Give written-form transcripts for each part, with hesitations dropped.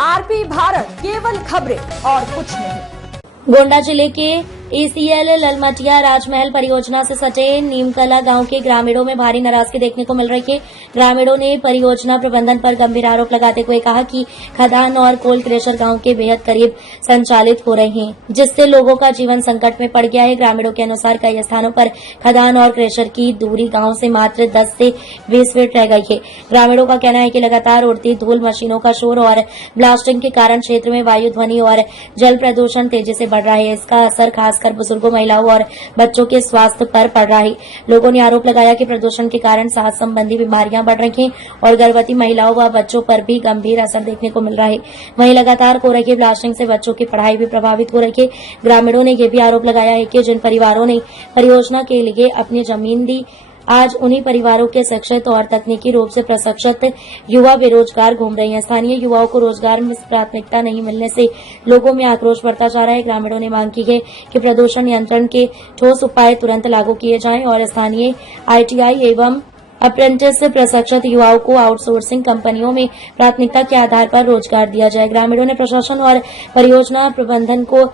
RP Bharat, केवल खबरें और कुछ नहीं। गोंडा जिले के ACL ललमटिया राजमहल परियोजना से सटे नीमकला गांव के ग्रामीणों में भारी नाराजगी देखने को मिल रही है। ग्रामीणों ने परियोजना प्रबंधन पर गंभीर आरोप लगाते हुए कहा कि खदान और कोल क्रेशर गांव के बेहद करीब संचालित हो रहे हैं, जिससे लोगों का जीवन संकट में पड़ गया है। ग्रामीणों के अनुसार कई स्थानों पर खदान और क्रेशर की दूरी गांव से मात्र 10 से 20 फीट रह गई है। ग्रामीणों का कहना है कि लगातार उड़ती धूल, मशीनों का शोर और ब्लास्टिंग के कारण क्षेत्र में वायु, ध्वनि और जल प्रदूषण तेजी से बढ़ रहा है। इसका असर खासकर बुजुर्गों, महिलाओं और बच्चों के स्वास्थ्य पर पड़ रहा है। लोगों ने आरोप लगाया कि प्रदूषण के कारण सांस संबंधी बीमारियां बढ़ रही हैं और गर्भवती महिलाओं व बच्चों पर भी गंभीर असर देखने को मिल रहा है। वहीं लगातार हो रही ब्लास्टिंग से बच्चों की पढ़ाई भी प्रभावित हो रही है। ग्रामीणों ने यह भी आरोप लगाया है कि जिन परिवारों ने परियोजना के लिए अपनी जमीन दी, आज उन्हीं परिवारों के शिक्षित और तकनीकी रूप से प्रशिक्षित युवा बेरोजगार घूम रहे हैं। स्थानीय युवाओं को रोजगार में प्राथमिकता नहीं मिलने से लोगों में आक्रोश बढ़ता जा रहा है। ग्रामीणों ने मांग की है कि प्रदूषण नियंत्रण के ठोस उपाय तुरंत लागू किए जाएं और स्थानीय ITI एवं अप्रेंटिस प्रशिक्षित युवाओं को आउटसोर्सिंग कंपनियों में प्राथमिकता के आधार पर रोजगार दिया जाए। ग्रामीणों ने प्रशासन और परियोजना प्रबंधन को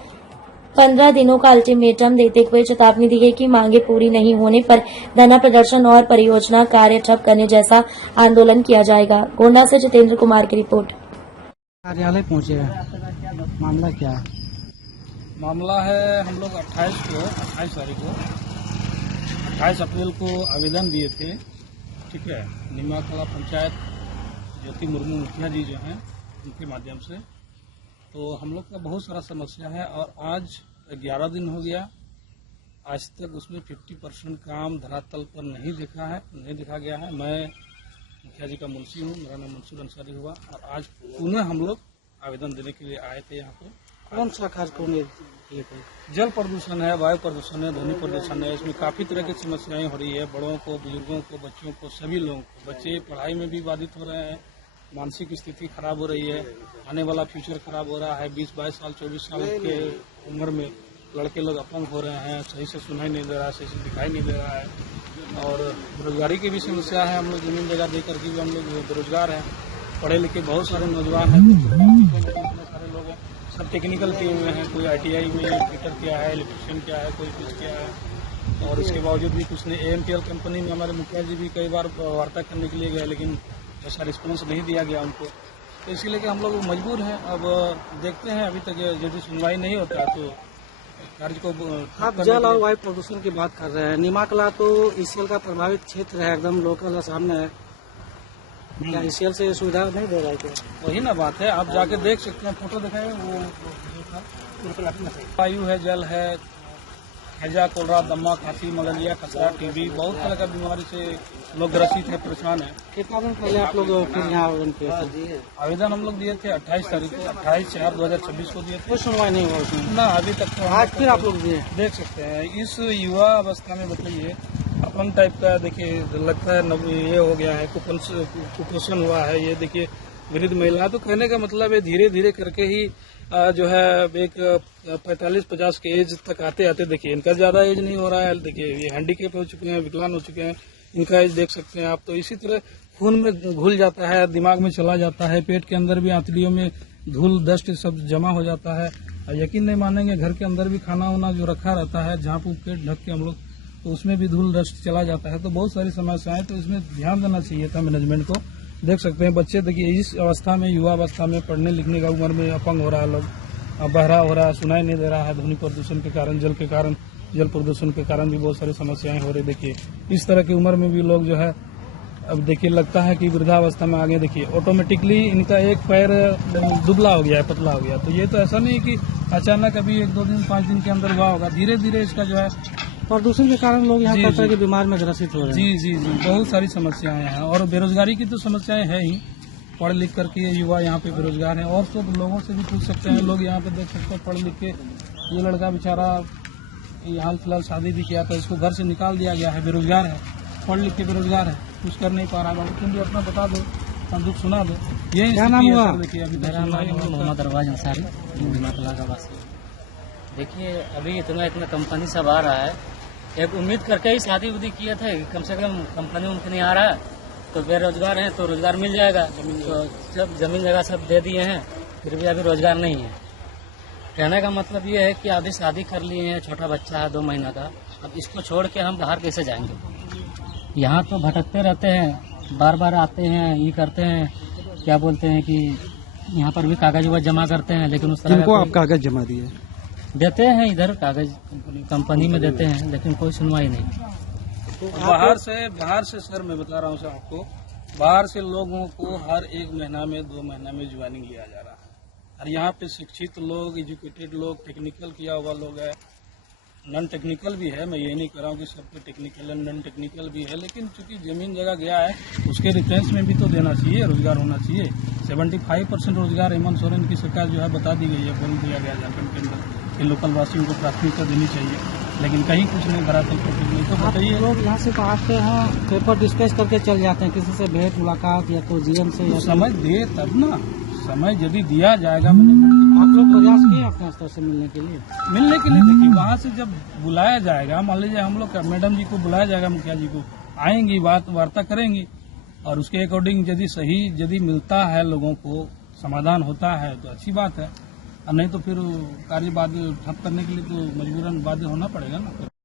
15 दिनों का अल्टीमेटम देते हुए चेतावनी दी है कि मांगे पूरी नहीं होने पर धरना प्रदर्शन और परियोजना कार्य ठप करने जैसा आंदोलन किया जाएगा। गोंडा से जितेंद्र कुमार की रिपोर्ट। कार्यालय पहुंचे हैं, मामला क्या है? मामला है, हम लोग 28 अप्रैल को आवेदन दिए थे, ठीक है, नीमकला पंचायत ज्योति मुर्मू मुखिया जी जो हैं उनके माध्यम से। तो हम लोग का बहुत सारा समस्या है और आज 11 दिन हो गया, आज तक उसमें 50% काम धरातल पर नहीं देखा गया है। मैं मुखिया जी का मुंशी हूँ, मेरा नाम मंसूर अंसारी हुआ और आज पुनः हम लोग आवेदन देने के लिए आए थे यहाँ पे। कौन सा कार्यक्रम? जल प्रदूषण है, वायु प्रदूषण है, ध्वनि प्रदूषण है, इसमें काफी तरह की समस्याएं हो रही है। बड़ों को, बुजुर्गों को, बच्चों को, सभी लोगों को। बच्चे पढ़ाई में भी बाधित हो रहे हैं, मानसिक स्थिति खराब हो रही है, आने वाला फ्यूचर खराब हो रहा है। 20-22 साल 24 साल के उम्र में लड़के लोग अपंग हो रहे हैं, सही से सुनाई नहीं दे रहा है, सही से दिखाई नहीं दे रहा है। और बेरोजगारी की भी समस्या है। हम लोग जमीन जगह दे करके भी हम लोग बेरोजगार हैं। पढ़े लिखे बहुत सारे नौजवान हैं, सारे लोग हैं, सब टेक्निकल किए हुए हैं। कोई ITI में फिटर किया है, इलेक्ट्रिशियन किया है, कोई कुछ किया है और इसके बावजूद भी कुछ नहीं। AMTL कंपनी में हमारे मुखिया जी भी कई बार वार्ता करने के लिए गए, लेकिन ऐसा रिस्पॉन्स नहीं दिया गया उनको। तो इसके लिए हम लोग मजबूर हैं। अब देखते हैं, अभी तक यदि सुनवाई नहीं होता है तो कार्य को। आप जल और वायु प्रदूषण की बात कर रहे हैं। नीमकला तो ACL का प्रभावित क्षेत्र है, एकदम लोकल सामने है। क्या ACL से सुविधा नहीं दे रहा है? वही ना बात है, आप जाके देख सकते हैं, फोटो दिखाए वो वायु है, जल है, हैजा, कोलरा, दम्मा, खांसी, मलेरिया, खसरा, TB, बहुत तरह का बीमारी से लोग ग्रसित है, परेशान है। कितना दिन पहले आप लोग फिर यहाँ आवेदन किए थे? आवेदन हम लोग दिए थे 28 तारीख को, 28/4/2026 को दिए थे। कोई सुनवाई नहीं हुआ उसमें ना अभी तक तो। आज फिर आप लोग दिए? देख सकते हैं इस युवा अवस्था में, बताइए, अपंग टाइप का, देखिए लगता है ये हो गया है, कुपोषण हुआ है। ये देखिए वृद्ध महिला, तो कहने का मतलब है धीरे धीरे करके ही जो है एक 45-50 के एज तक आते आते, देखिए इनका ज्यादा एज नहीं हो रहा है। देखिए ये हैंडीकेप हो चुके हैं, विकलांग हो चुके हैं, इनका एज देख सकते हैं आप। तो इसी तरह खून में घुल जाता है, दिमाग में चला जाता है, पेट के अंदर भी आंतड़ियों में धूल डस्ट सब जमा हो जाता है। यकीन नहीं मानेंगे, घर के अंदर भी खाना वाना जो रखा रहता है, जहाँ पे पेट ढक के हम लोग, तो उसमें भी धूल डस्ट चला जाता है। तो बहुत सारी समस्याएं, तो इसमें ध्यान देना चाहिए था मैनेजमेंट को। देख सकते हैं बच्चे, देखिए इस अवस्था में, युवा अवस्था में, पढ़ने लिखने का उम्र में अपंग हो रहा है, लोग बहरा हो रहा है, सुनाई नहीं दे रहा है। ध्वनि प्रदूषण के कारण, जल प्रदूषण के कारण भी बहुत सारी समस्याएं हो रही। देखिए इस तरह की उम्र में भी लोग जो है, अब देखिए लगता है कि वृद्धावस्था में आगे, देखिए ऑटोमेटिकली इनका एक पैर दुबला हो गया है, पतला हो गया। तो ये तो ऐसा नहीं कि अचानक अभी 1-2 दिन 5 दिन के अंदर हुआ होगा, धीरे धीरे इसका जो है प्रदूषण के कारण लोग यहाँ तरह की बीमार में ग्रसित हो रहे हैं। जी, बहुत सारी समस्याएं हैं और बेरोजगारी की तो समस्याएं है ही। पढ़ लिख करके युवा यहाँ पे बेरोजगार हैं और सब लोगों से भी पूछ सकते हैं। लोग यहाँ पे देख सकते हैं, पढ़ लिख के, ये लड़का बेचारा हाल फिलहाल शादी भी किया था, इसको घर से निकाल दिया गया है, बेरोजगार है, पढ़ लिख के बेरोजगार है, कुछ कर नहीं पा रहा है। तुम भी अपना बता दो, हम दुख सुना दो। ये क्या नाम हुआ? देखिए अभी मेरा नाम मोहम्मद अरबाज अंसारी, नीमकला का वासी। देखिए अभी इतना कंपनी सब आ रहा है, एक उम्मीद करके ही शादी उदी किए थे कि कम से कम कंपनी उम्पनी आ रहा है तो बेरोजगार हैं तो रोजगार मिल जाएगा। तो जब जमीन जगह सब दे दिए हैं फिर भी अभी रोजगार नहीं है। कहने का मतलब ये है कि अभी शादी कर लिए हैं, छोटा बच्चा है 2 महीना का, अब इसको छोड़ के हम बाहर कैसे जाएंगे। यहाँ तो भटकते रहते हैं, बार बार आते हैं, ये करते हैं, क्या बोलते हैं कि यहाँ पर भी कागज वागज जमा करते हैं, लेकिन उस तरह जिनको का आप कागज जमा दिए देते हैं इधर कागज कंपनी में देते हैं, लेकिन कोई सुनवाई नहीं। तो बाहर से सर मैं बता रहा हूँ सर आपको, बाहर से लोगों को हर 1 महीना में 2 महीना में ज्वाइनिंग लिया जा रहा है। और यहाँ पे शिक्षित लोग, एजुकेटेड लोग, टेक्निकल किया हुआ लोग है, नॉन टेक्निकल भी है। मैं ये नहीं कर रहा हूँ कि सबको टेक्निकल है, नॉन टेक्निकल भी है, लेकिन चूंकि जमीन जगह गया है उसके रिफरेंस में भी तो देना चाहिए, रोजगार होना चाहिए। 75% रोजगार हेमंत सोरेन की सरकार जो है बता दी गई है, बोल दिया गया झारखंड के अंदर कि लोकल वासियों को प्राथमिकता देनी चाहिए, लेकिन कहीं कुछ नहीं भरा तो नहीं। तो बताइए, लोग यहाँ से आते हैं, पेपर डिस्कस करके चल जाते हैं, किसी से भेंट मुलाकात या तो जीएम से या समय दे तब ना, समय यदि दिया जाएगा मैनेजमेंट। आप लोग प्रयास किए अपने स्तर से मिलने के लिए? देखिए वहाँ से जब बुलाया जाएगा, मान लीजिए हम लोग मैडम जी को बुलाया जाएगा, मुखिया जी को आएंगी, वार्ता करेंगी और उसके अकॉर्डिंग यदि मिलता है, लोगों को समाधान होता है तो अच्छी बात है, और नहीं तो फिर कार्य बाद ठप करने के लिए तो मजबूरन बाध्य होना पड़ेगा ना।